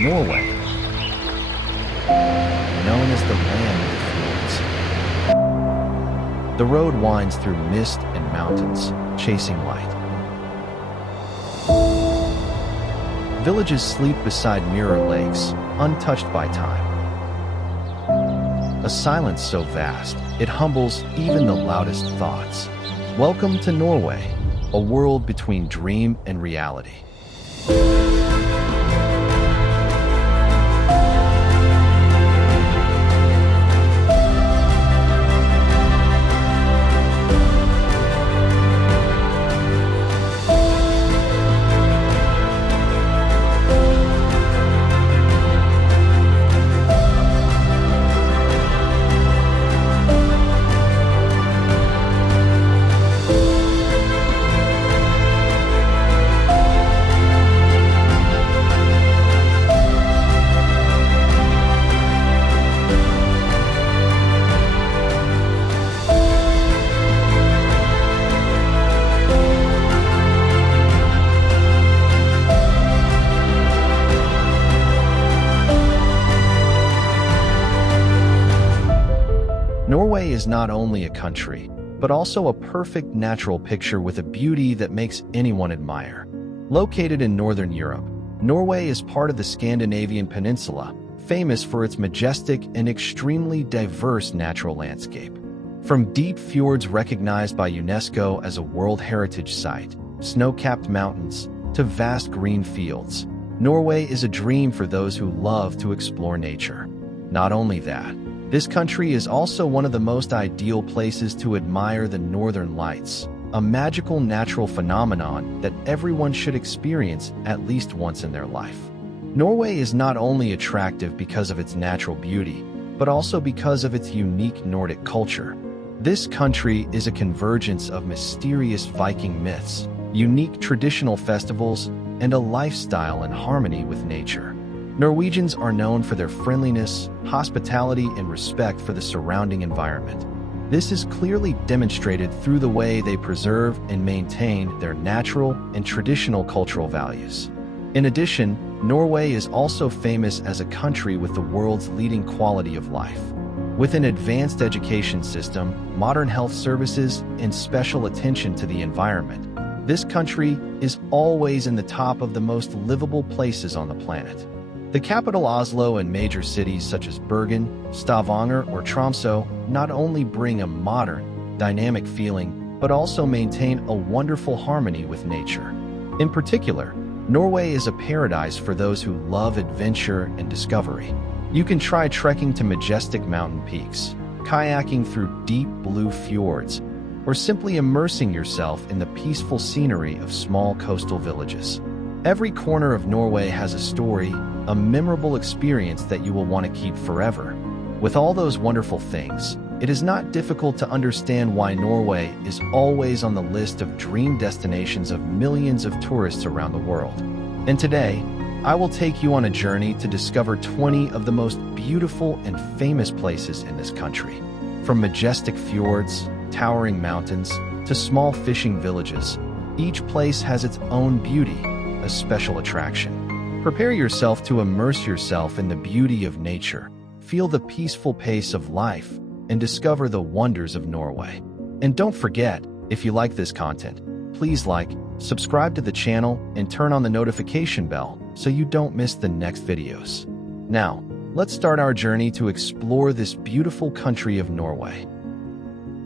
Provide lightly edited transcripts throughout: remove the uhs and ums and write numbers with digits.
Norway, known as the land of the fjords. The road winds through mist and mountains, chasing light. Villages sleep beside mirror lakes, untouched by time. A silence so vast, it humbles even the loudest thoughts. Welcome to Norway, a world between dream and reality. Norway is not only a country, but also a perfect natural picture with a beauty that makes anyone admire. Located in northern Europe, Norway is part of the Scandinavian peninsula, famous for its majestic and extremely diverse natural landscape. From deep fjords recognized by UNESCO as a World Heritage Site, snow-capped mountains, to vast green fields, Norway is a dream for those who love to explore nature. Not only that, this country is also one of the most ideal places to admire the Northern Lights, a magical natural phenomenon that everyone should experience at least once in their life. Norway is not only attractive because of its natural beauty, but also because of its unique Nordic culture. This country is a convergence of mysterious Viking myths, unique traditional festivals, and a lifestyle in harmony with nature. Norwegians are known for their friendliness, hospitality, and respect for the surrounding environment. This is clearly demonstrated through the way they preserve and maintain their natural and traditional cultural values. In addition, Norway is also famous as a country with the world's leading quality of life. With an advanced education system, modern health services, and special attention to the environment, this country is always in the top of the most livable places on the planet. The capital Oslo and major cities such as Bergen, Stavanger, or Tromsø not only bring a modern, dynamic feeling, but also maintain a wonderful harmony with nature. In particular, Norway is a paradise for those who love adventure and discovery. You can try trekking to majestic mountain peaks, kayaking through deep blue fjords, or simply immersing yourself in the peaceful scenery of small coastal villages. Every corner of Norway has a story, a memorable experience that you will want to keep forever. With all those wonderful things, it is not difficult to understand why Norway is always on the list of dream destinations of millions of tourists around the world. And today, I will take you on a journey to discover 20 of the most beautiful and famous places in this country. From majestic fjords, towering mountains, to small fishing villages, each place has its own beauty, a special attraction. Prepare yourself to immerse yourself in the beauty of nature, feel the peaceful pace of life, and discover the wonders of Norway. And don't forget, if you like this content, please like, subscribe to the channel, and turn on the notification bell so you don't miss the next videos. Now, let's start our journey to explore this beautiful country of Norway.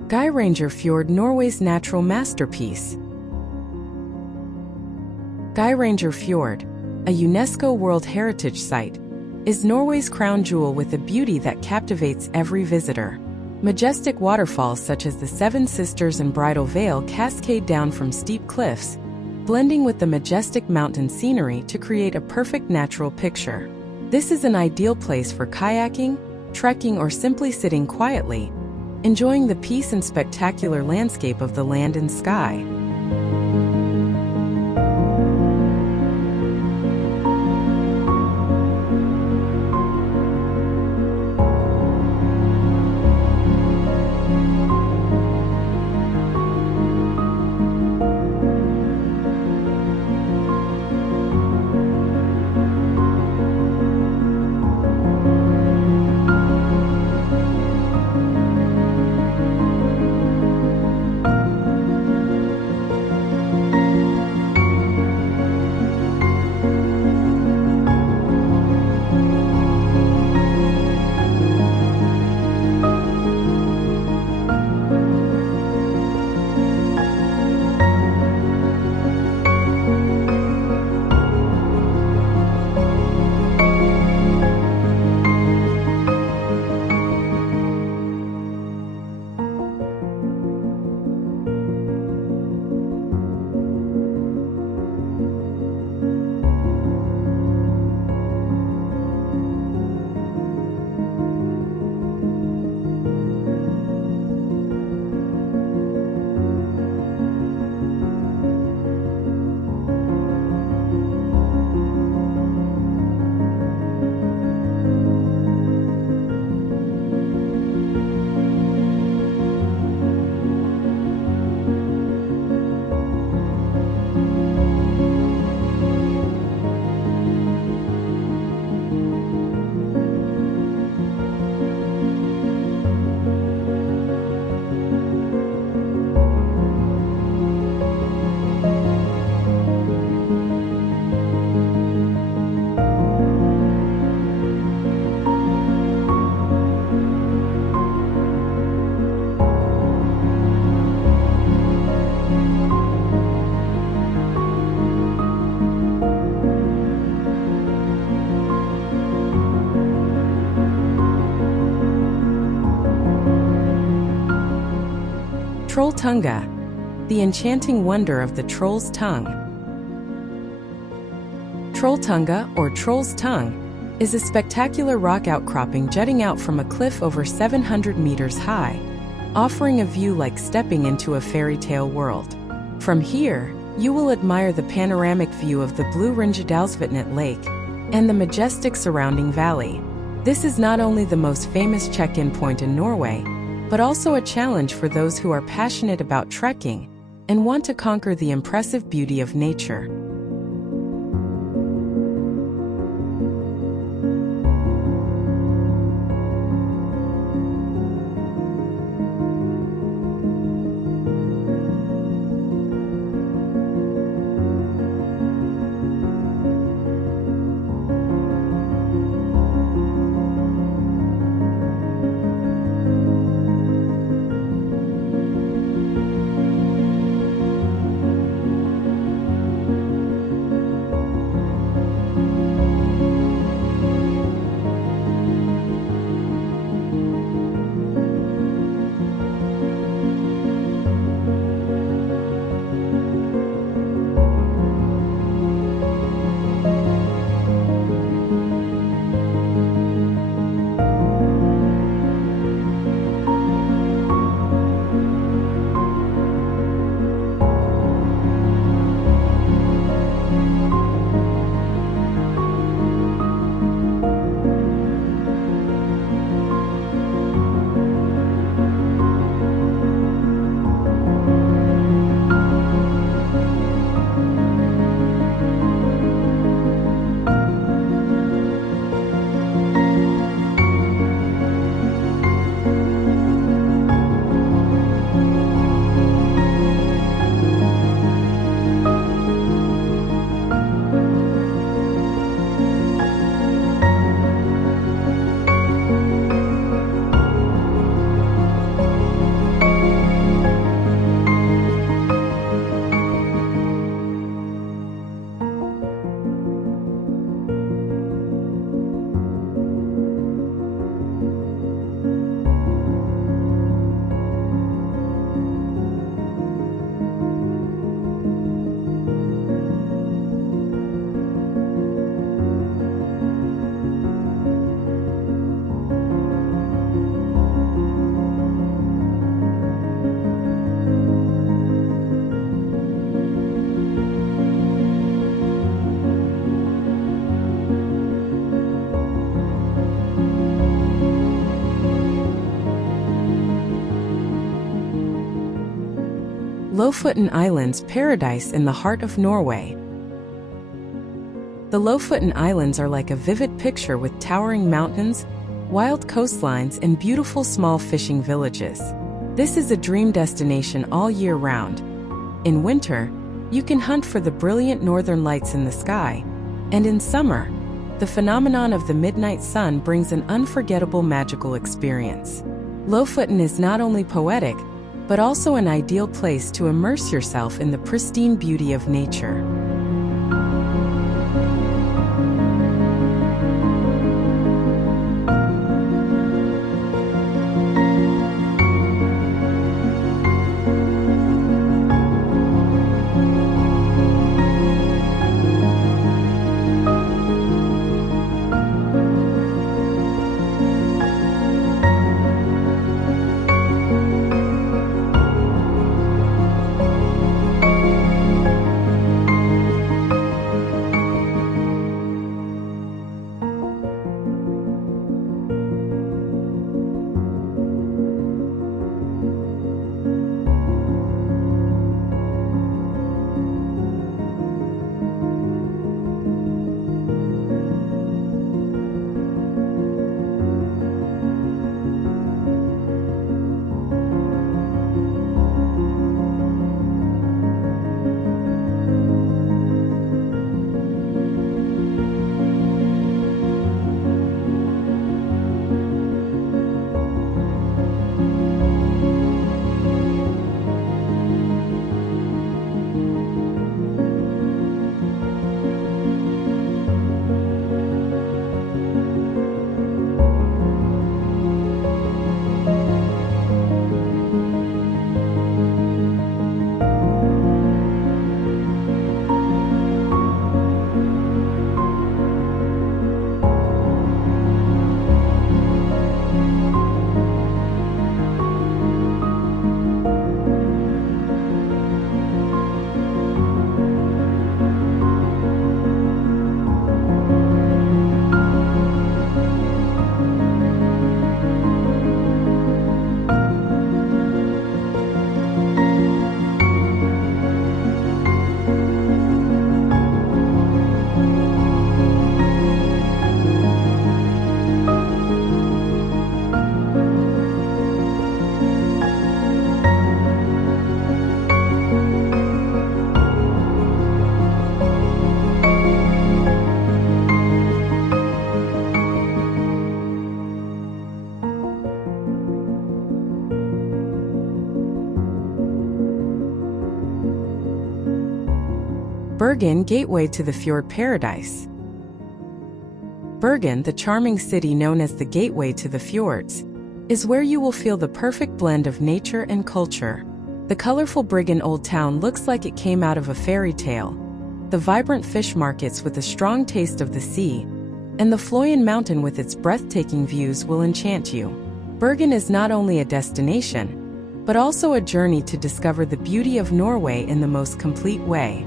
Geirangerfjord, Norway's natural masterpiece. Geirangerfjord, a UNESCO World Heritage Site, is Norway's crown jewel with a beauty that captivates every visitor. Majestic waterfalls such as the Seven Sisters and Bridal Veil cascade down from steep cliffs, blending with the majestic mountain scenery to create a perfect natural picture. This is an ideal place for kayaking, trekking, or simply sitting quietly, enjoying the peace and spectacular landscape of the land and sky. Trolltunga, the enchanting wonder of the Troll's Tongue. Trolltunga, or Troll's Tongue, is a spectacular rock outcropping jutting out from a cliff over 700 meters high, offering a view like stepping into a fairy tale world. From here, you will admire the panoramic view of the blue Ringedalsvatnet Lake and the majestic surrounding valley. This is not only the most famous check-in point in Norway, but also a challenge for those who are passionate about trekking and want to conquer the impressive beauty of nature. Lofoten Islands, paradise in the heart of Norway. The Lofoten Islands are like a vivid picture with towering mountains, wild coastlines, and beautiful small fishing villages. This is a dream destination all year round. In winter, you can hunt for the brilliant northern lights in the sky, and in summer, the phenomenon of the midnight sun brings an unforgettable magical experience. Lofoten is not only poetic, but also an ideal place to immerse yourself in the pristine beauty of nature. Bergen, gateway to the fjord paradise. Bergen, the charming city known as the gateway to the fjords, is where you will feel the perfect blend of nature and culture. The colorful Bergen Old Town looks like it came out of a fairy tale. The vibrant fish markets with a strong taste of the sea, and the Flåm mountain with its breathtaking views will enchant you. Bergen is not only a destination, but also a journey to discover the beauty of Norway in the most complete way.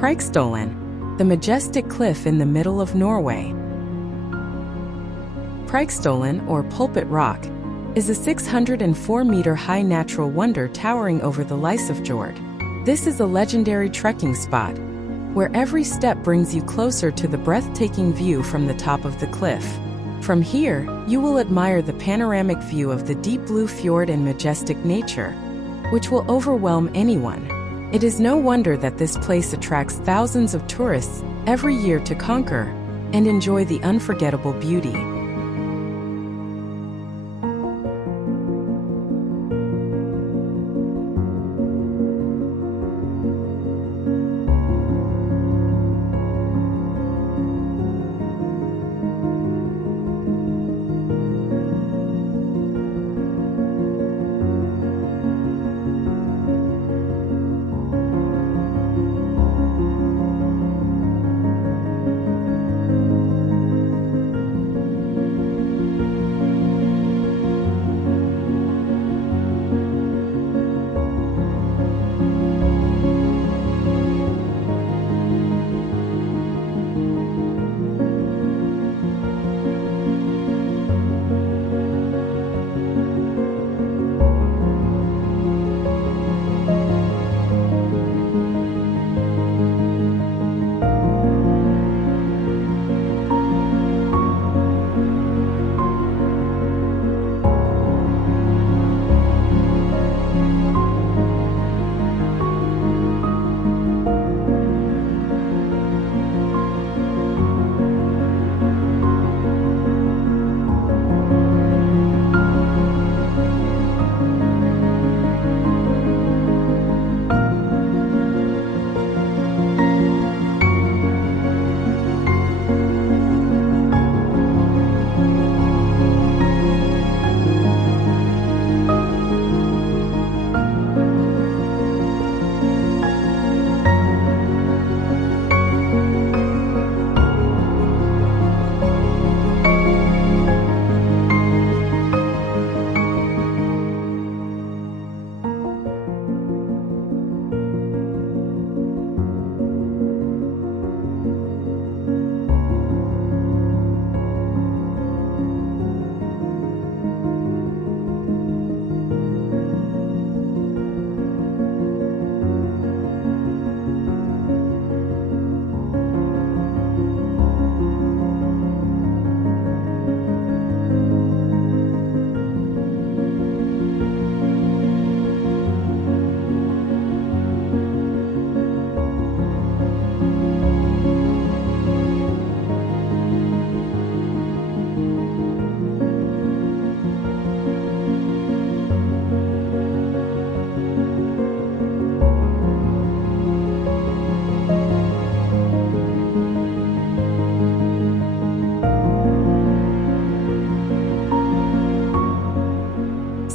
Preikestolen, the majestic cliff in the middle of Norway. Preikestolen, or Pulpit Rock, is a 604-meter-high natural wonder towering over the Lysefjord. This is a legendary trekking spot, where every step brings you closer to the breathtaking view from the top of the cliff. From here, you will admire the panoramic view of the deep blue fjord and majestic nature, which will overwhelm anyone. It is no wonder that this place attracts thousands of tourists every year to conquer and enjoy the unforgettable beauty.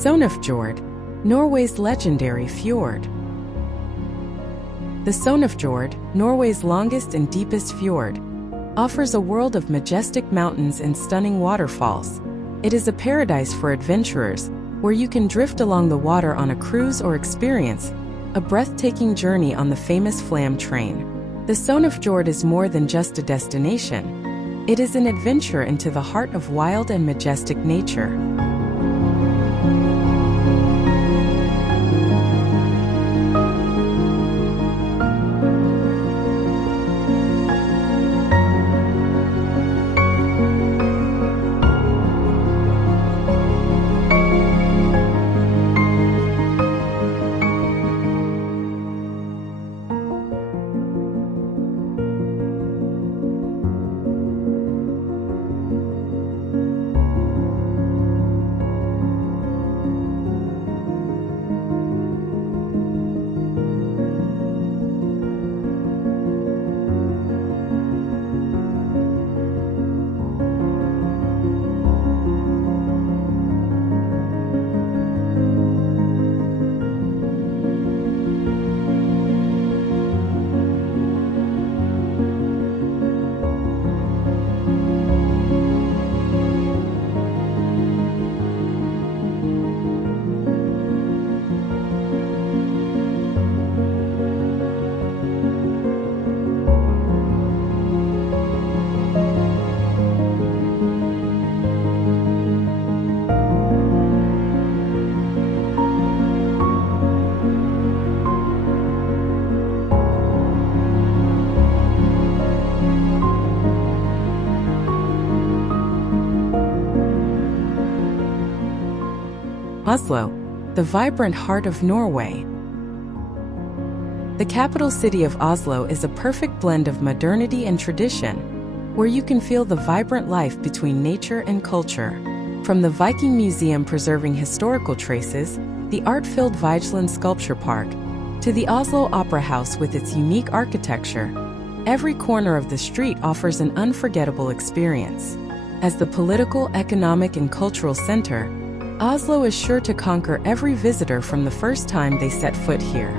Sognefjord, Norway's legendary fjord. The Sognefjord, Norway's longest and deepest fjord, offers a world of majestic mountains and stunning waterfalls. It is a paradise for adventurers, where you can drift along the water on a cruise or experience a breathtaking journey on the famous Flåm train. The Sognefjord is more than just a destination. It is an adventure into the heart of wild and majestic nature. Oslo, the vibrant heart of Norway. The capital city of Oslo is a perfect blend of modernity and tradition, where you can feel the vibrant life between nature and culture. From the Viking Museum preserving historical traces, the art-filled Vigeland Sculpture Park, to the Oslo Opera House with its unique architecture, every corner of the street offers an unforgettable experience. As the political, economic, and cultural center, Oslo is sure to conquer every visitor from the first time they set foot here.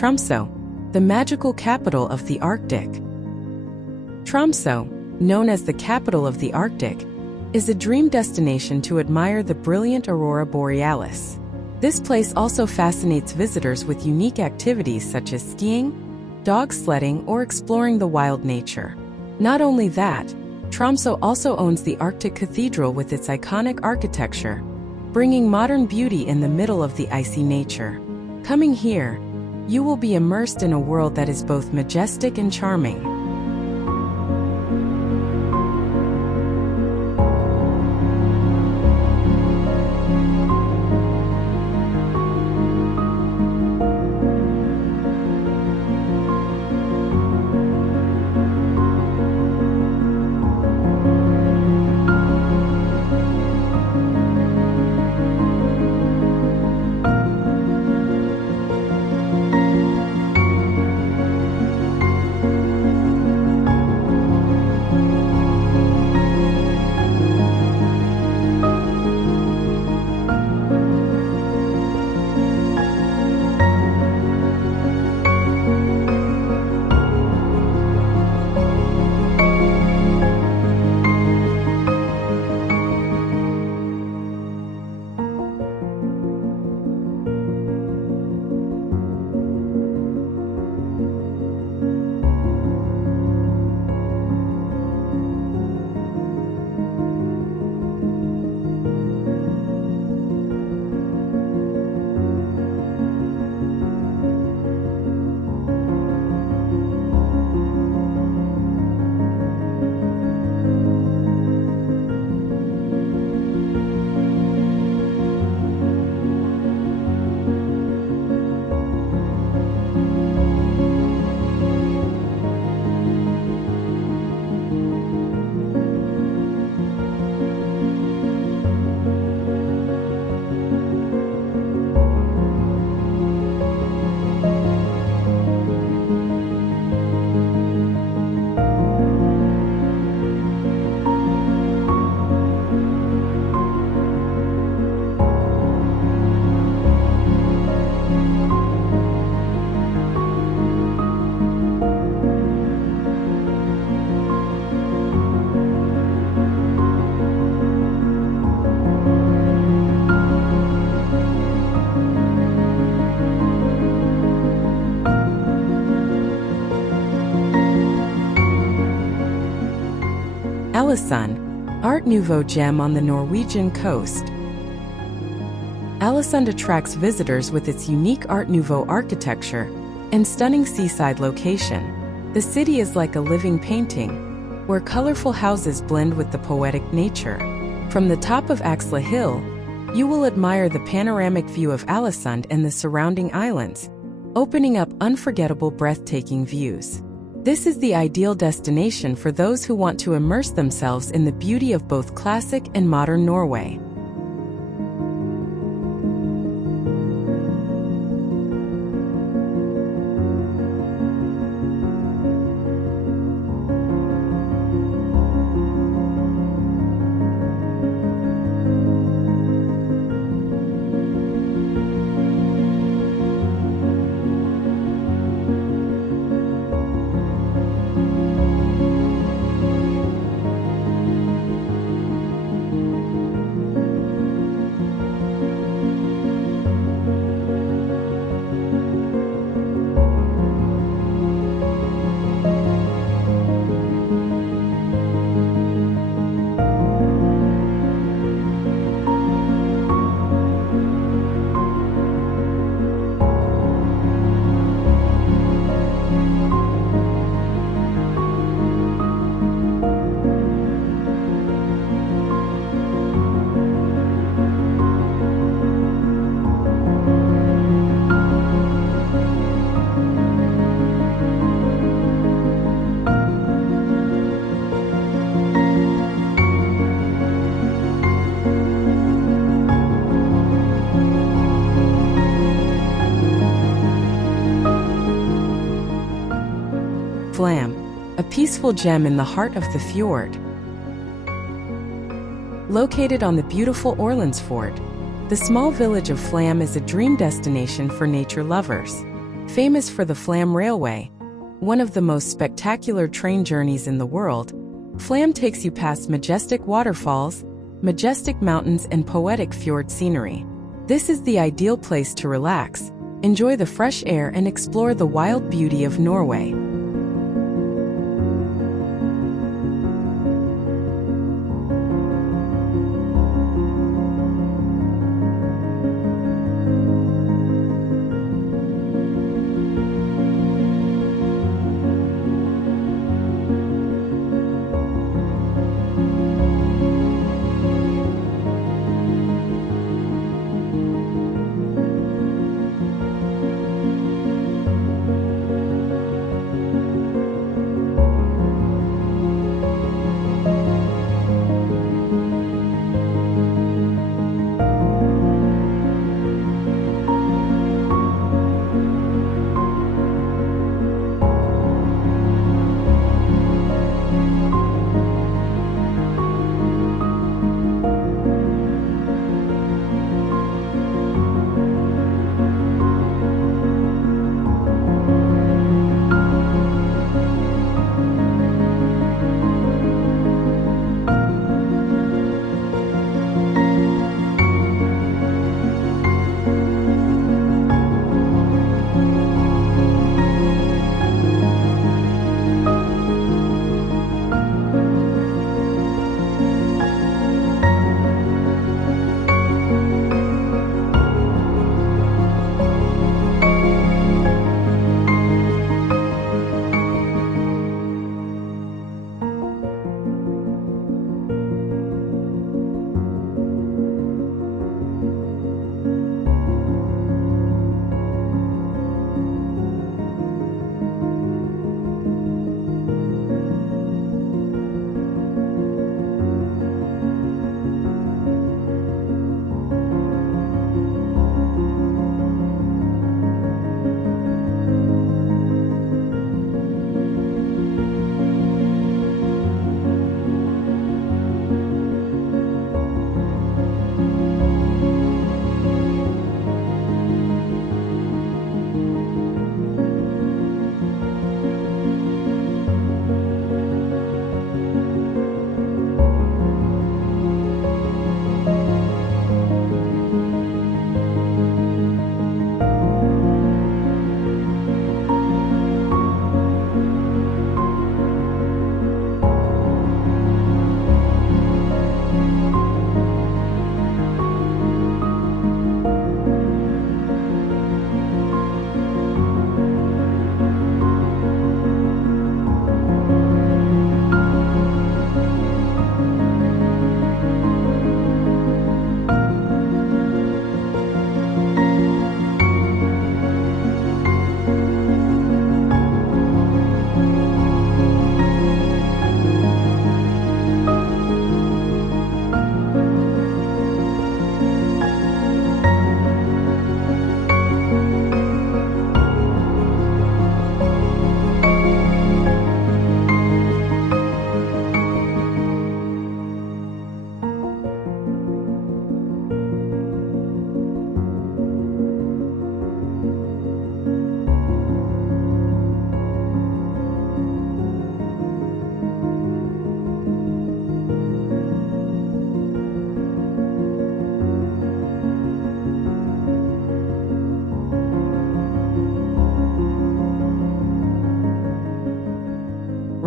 Tromsø, the magical capital of the Arctic. Tromsø, known as the capital of the Arctic, is a dream destination to admire the brilliant aurora borealis. This place also fascinates visitors with unique activities such as skiing, dog sledding, or exploring the wild nature. Not only that, Tromsø also owns the Arctic Cathedral with its iconic architecture, bringing modern beauty in the middle of the icy nature. Coming here, you will be immersed in a world that is both majestic and charming. Ålesund, Art Nouveau gem on the Norwegian coast. Ålesund attracts visitors with its unique Art Nouveau architecture and stunning seaside location. The city is like a living painting, where colorful houses blend with the poetic nature. From the top of Axla Hill, you will admire the panoramic view of Ålesund and the surrounding islands, opening up unforgettable, breathtaking views. This is the ideal destination for those who want to immerse themselves in the beauty of both classic and modern Norway. Flåm, a peaceful gem in the heart of the fjord. Located on the beautiful Lysefjord, the small village of Flåm is a dream destination for nature lovers. Famous for the Flåm Railway, one of the most spectacular train journeys in the world, Flåm takes you past majestic waterfalls, majestic mountains, and poetic fjord scenery. This is the ideal place to relax, enjoy the fresh air, and explore the wild beauty of Norway.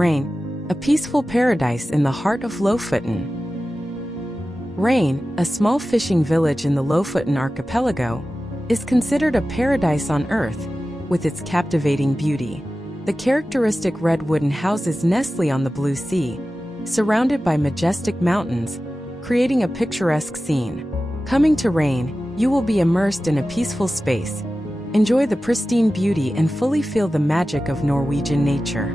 Reine, a peaceful paradise in the heart of Lofoten. Reine, a small fishing village in the Lofoten archipelago, is considered a paradise on earth, with its captivating beauty. The characteristic red wooden houses nestly on the blue sea, surrounded by majestic mountains, creating a picturesque scene. Coming to Reine, you will be immersed in a peaceful space, enjoy the pristine beauty and fully feel the magic of Norwegian nature.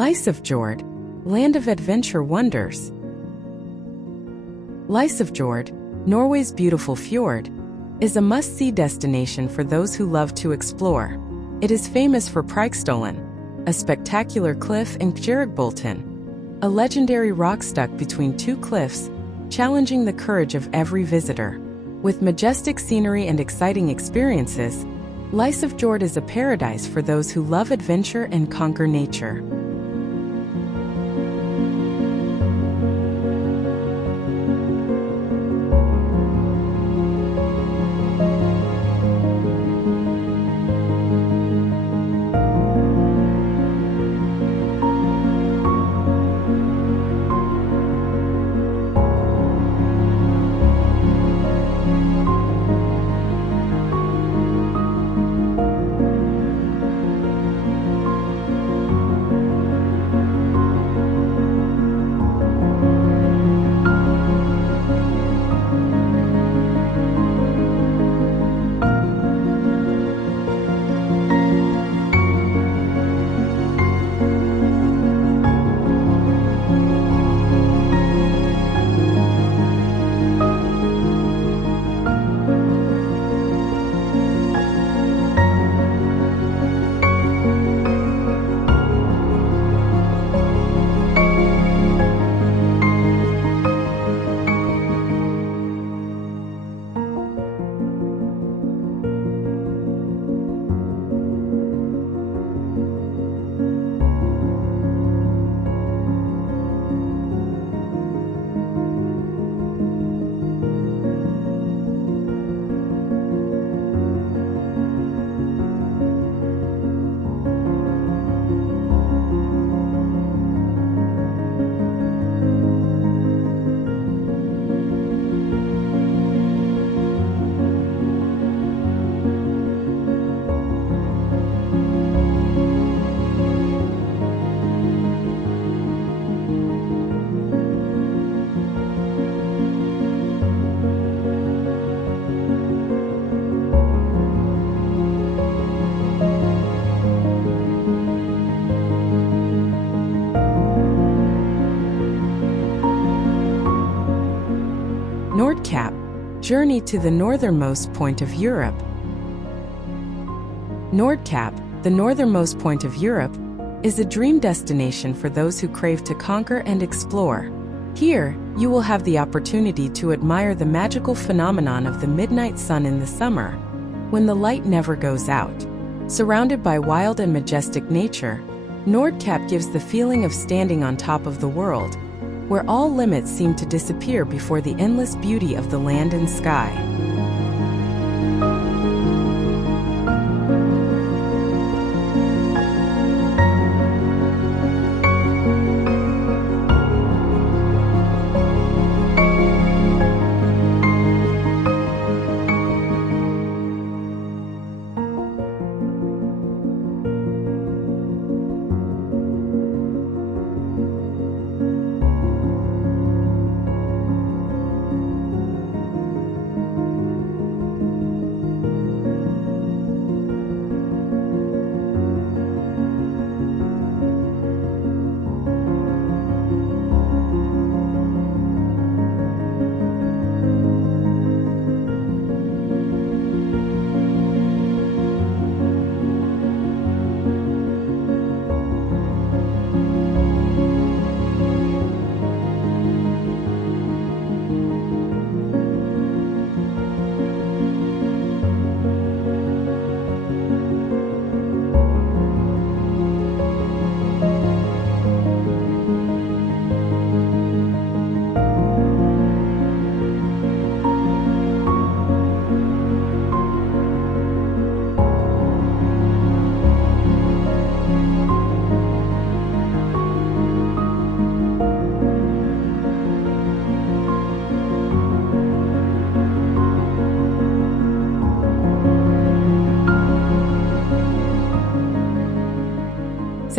Lysefjord, land of adventure wonders. Lysefjord, Norway's beautiful fjord, is a must-see destination for those who love to explore. It is famous for Preikestolen, a spectacular cliff, and Geiranger, a legendary rock stuck between two cliffs, challenging the courage of every visitor. With majestic scenery and exciting experiences, Lysefjord is a paradise for those who love adventure and conquer nature. Nordkapp, journey to the northernmost point of Europe. Nordkapp, the northernmost point of Europe, is a dream destination for those who crave to conquer and explore. Here, you will have the opportunity to admire the magical phenomenon of the midnight sun in the summer, when the light never goes out. Surrounded by wild and majestic nature, Nordkapp gives the feeling of standing on top of the world, where all limits seem to disappear before the endless beauty of the land and sky.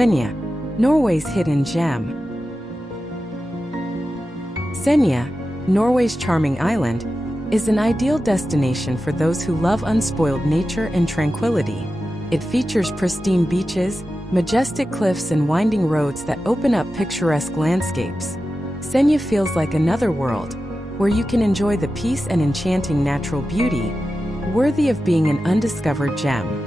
Senja, Norway's hidden gem. Senja, Norway's charming island, is an ideal destination for those who love unspoiled nature and tranquility. It features pristine beaches, majestic cliffs and winding roads that open up picturesque landscapes. Senja feels like another world, where you can enjoy the peace and enchanting natural beauty, worthy of being an undiscovered gem.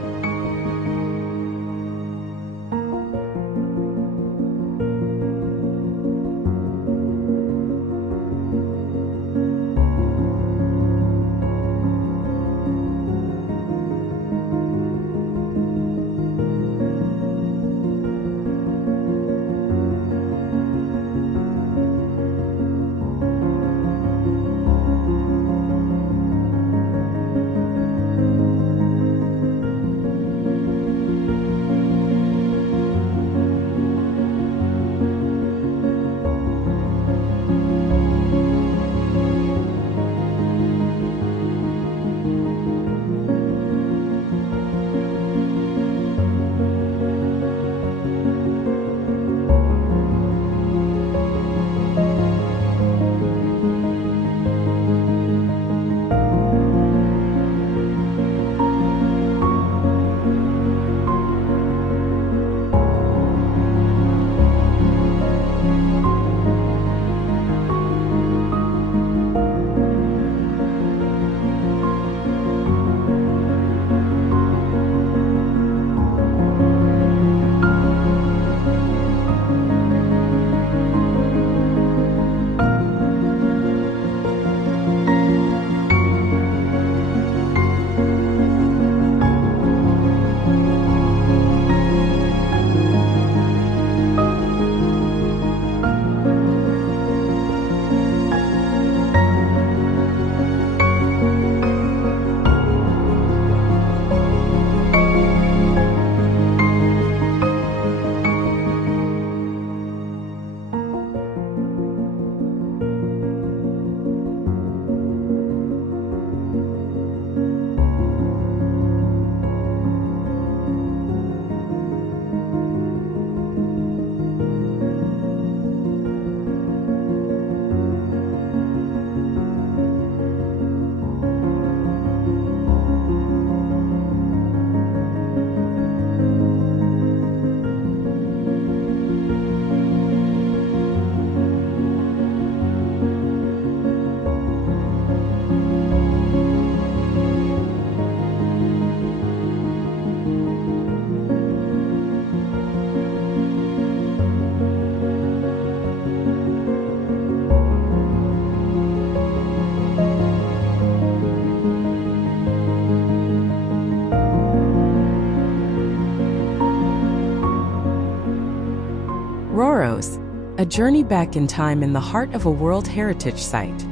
Røros, a journey back in time in the heart of a World Heritage Site.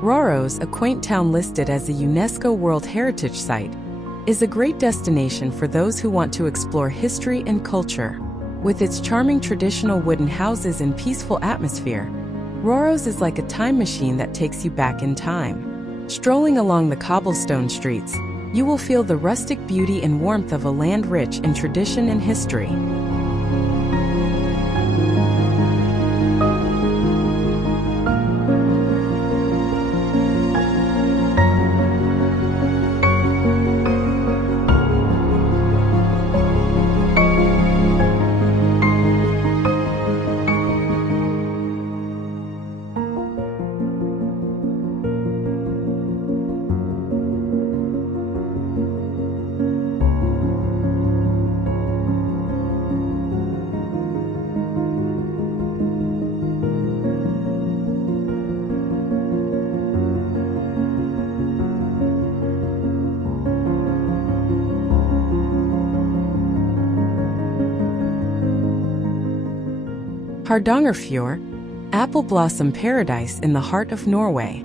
Røros, a quaint town listed as a UNESCO World Heritage Site, is a great destination for those who want to explore history and culture. With its charming traditional wooden houses and peaceful atmosphere, Røros is like a time machine that takes you back in time. Strolling along the cobblestone streets, you will feel the rustic beauty and warmth of a land rich in tradition and history. Hardangerfjord, apple blossom paradise in the heart of Norway.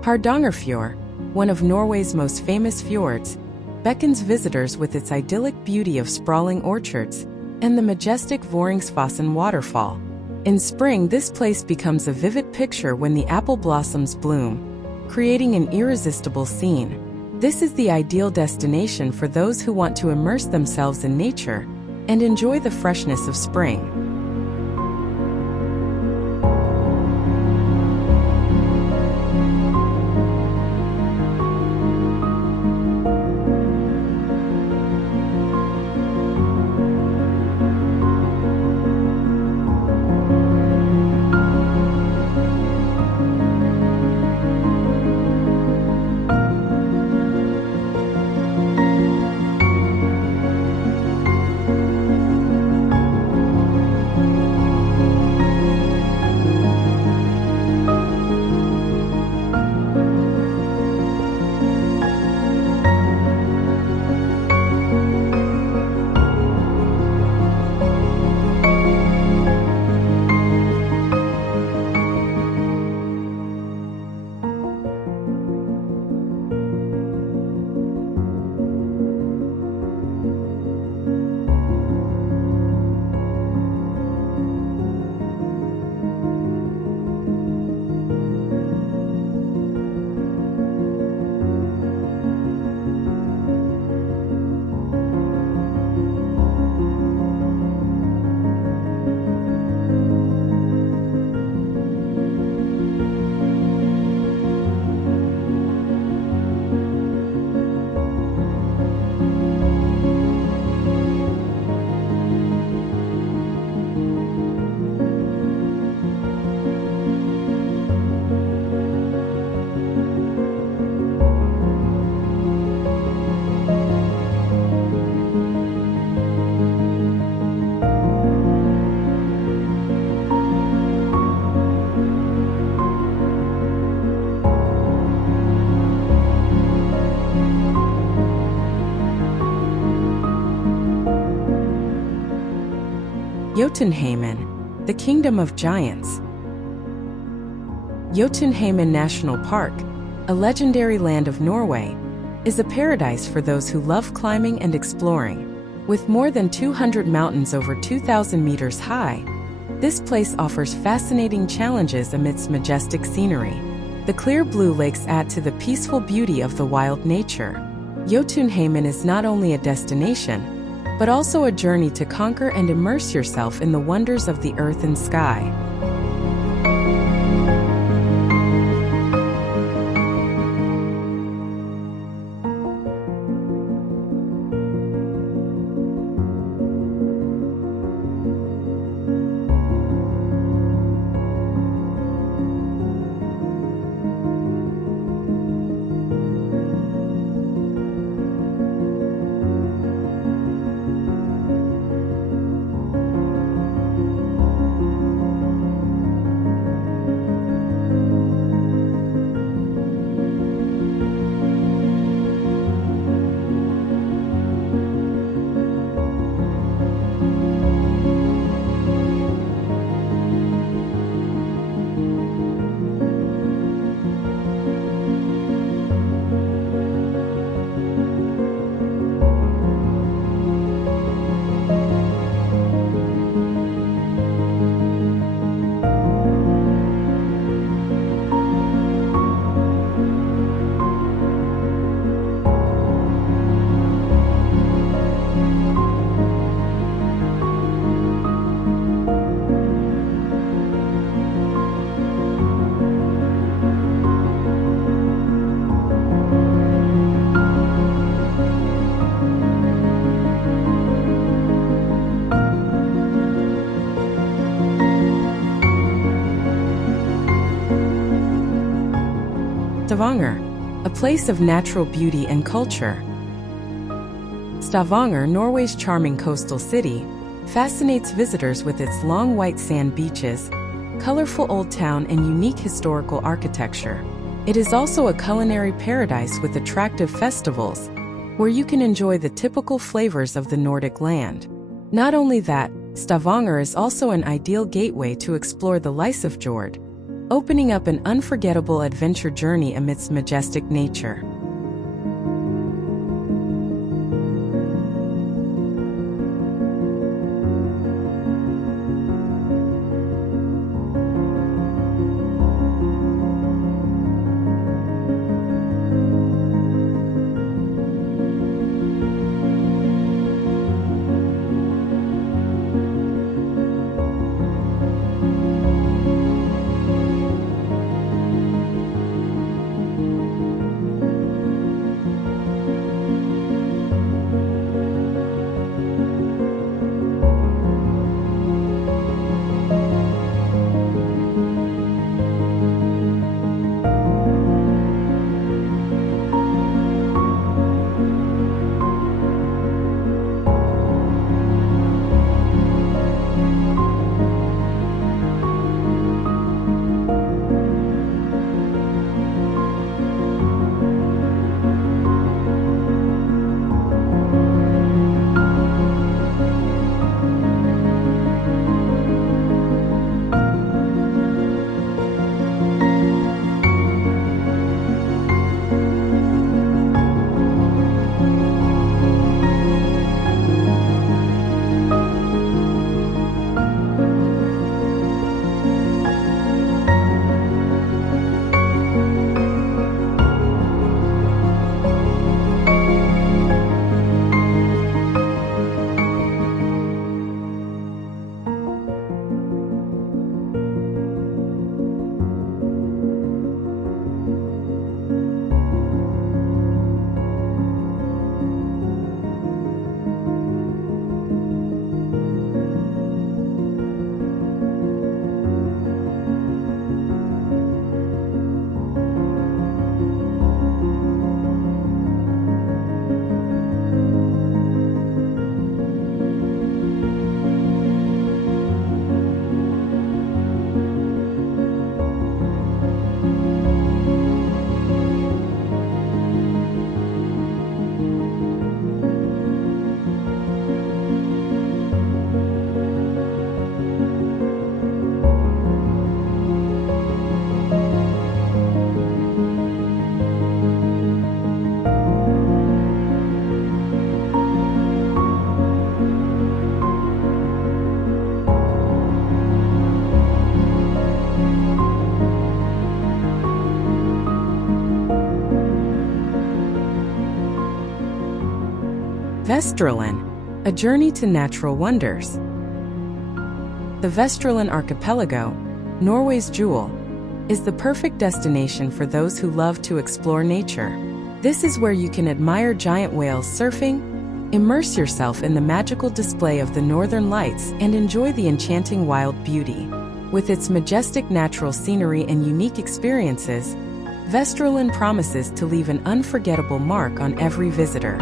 Hardangerfjord, one of Norway's most famous fjords, beckons visitors with its idyllic beauty of sprawling orchards and the majestic Voringsfossen waterfall. In spring, this place becomes a vivid picture when the apple blossoms bloom, creating an irresistible scene. This is the ideal destination for those who want to immerse themselves in nature and enjoy the freshness of spring. Jotunheimen, the Kingdom of Giants. Jotunheimen National Park, a legendary land of Norway, is a paradise for those who love climbing and exploring. With more than 200 mountains over 2,000 meters high, this place offers fascinating challenges amidst majestic scenery. The clear blue lakes add to the peaceful beauty of the wild nature. Jotunheimen is not only a destination, but also a journey to conquer and immerse yourself in the wonders of the earth and sky. Stavanger, a place of natural beauty and culture. Stavanger, Norway's charming coastal city, fascinates visitors with its long white sand beaches, colorful old town, and unique historical architecture. It is also a culinary paradise with attractive festivals, where you can enjoy the typical flavors of the Nordic land. Not only that, Stavanger is also an ideal gateway to explore the Lysefjord, opening up an unforgettable adventure journey amidst majestic nature. Vesterålen, a journey to natural wonders. The Vesterålen archipelago, Norway's jewel, is the perfect destination for those who love to explore nature. This is where you can admire giant whales surfing, immerse yourself in the magical display of the northern lights, and enjoy the enchanting wild beauty. With its majestic natural scenery and unique experiences, Vesterålen promises to leave an unforgettable mark on every visitor.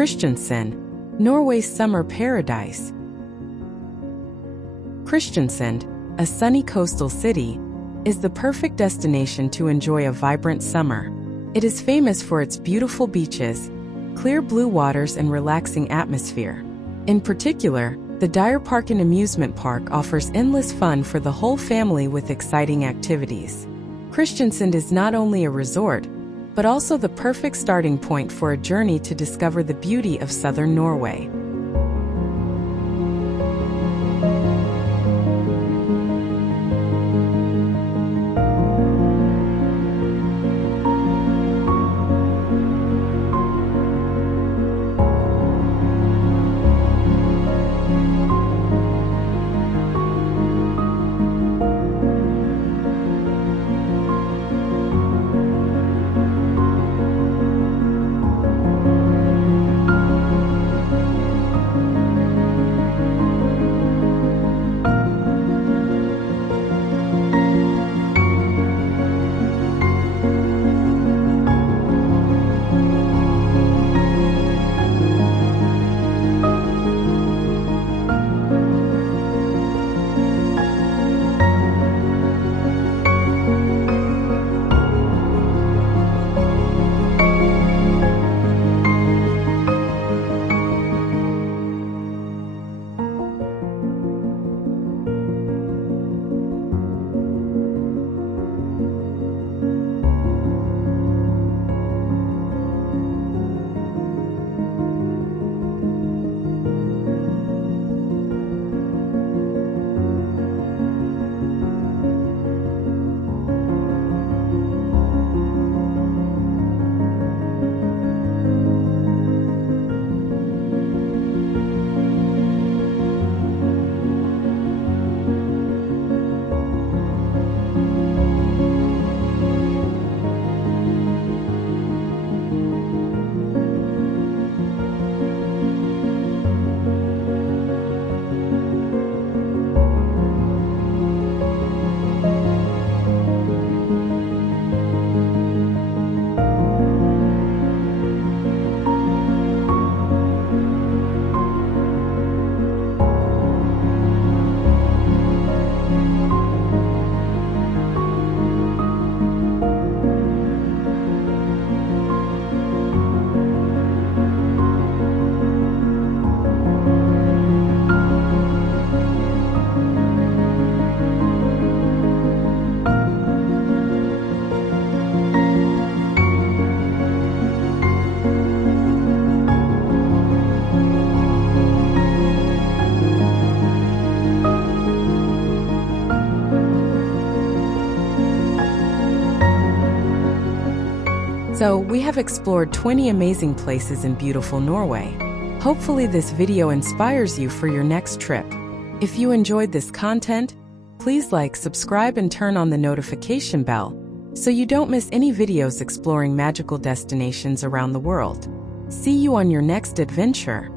Kristiansand, Norway's summer paradise. Kristiansand, a sunny coastal city, is the perfect destination to enjoy a vibrant summer. It is famous for its beautiful beaches, clear blue waters, and relaxing atmosphere. In particular, the Dyreparken amusement park offers endless fun for the whole family with exciting activities. Kristiansand is not only a resort, but also the perfect starting point for a journey to discover the beauty of southern Norway. So, we have explored 20 amazing places in beautiful Norway. Hopefully this video inspires you for your next trip. If you enjoyed this content, please like, subscribe, and turn on the notification bell so you don't miss any videos exploring magical destinations around the world. See you on your next adventure.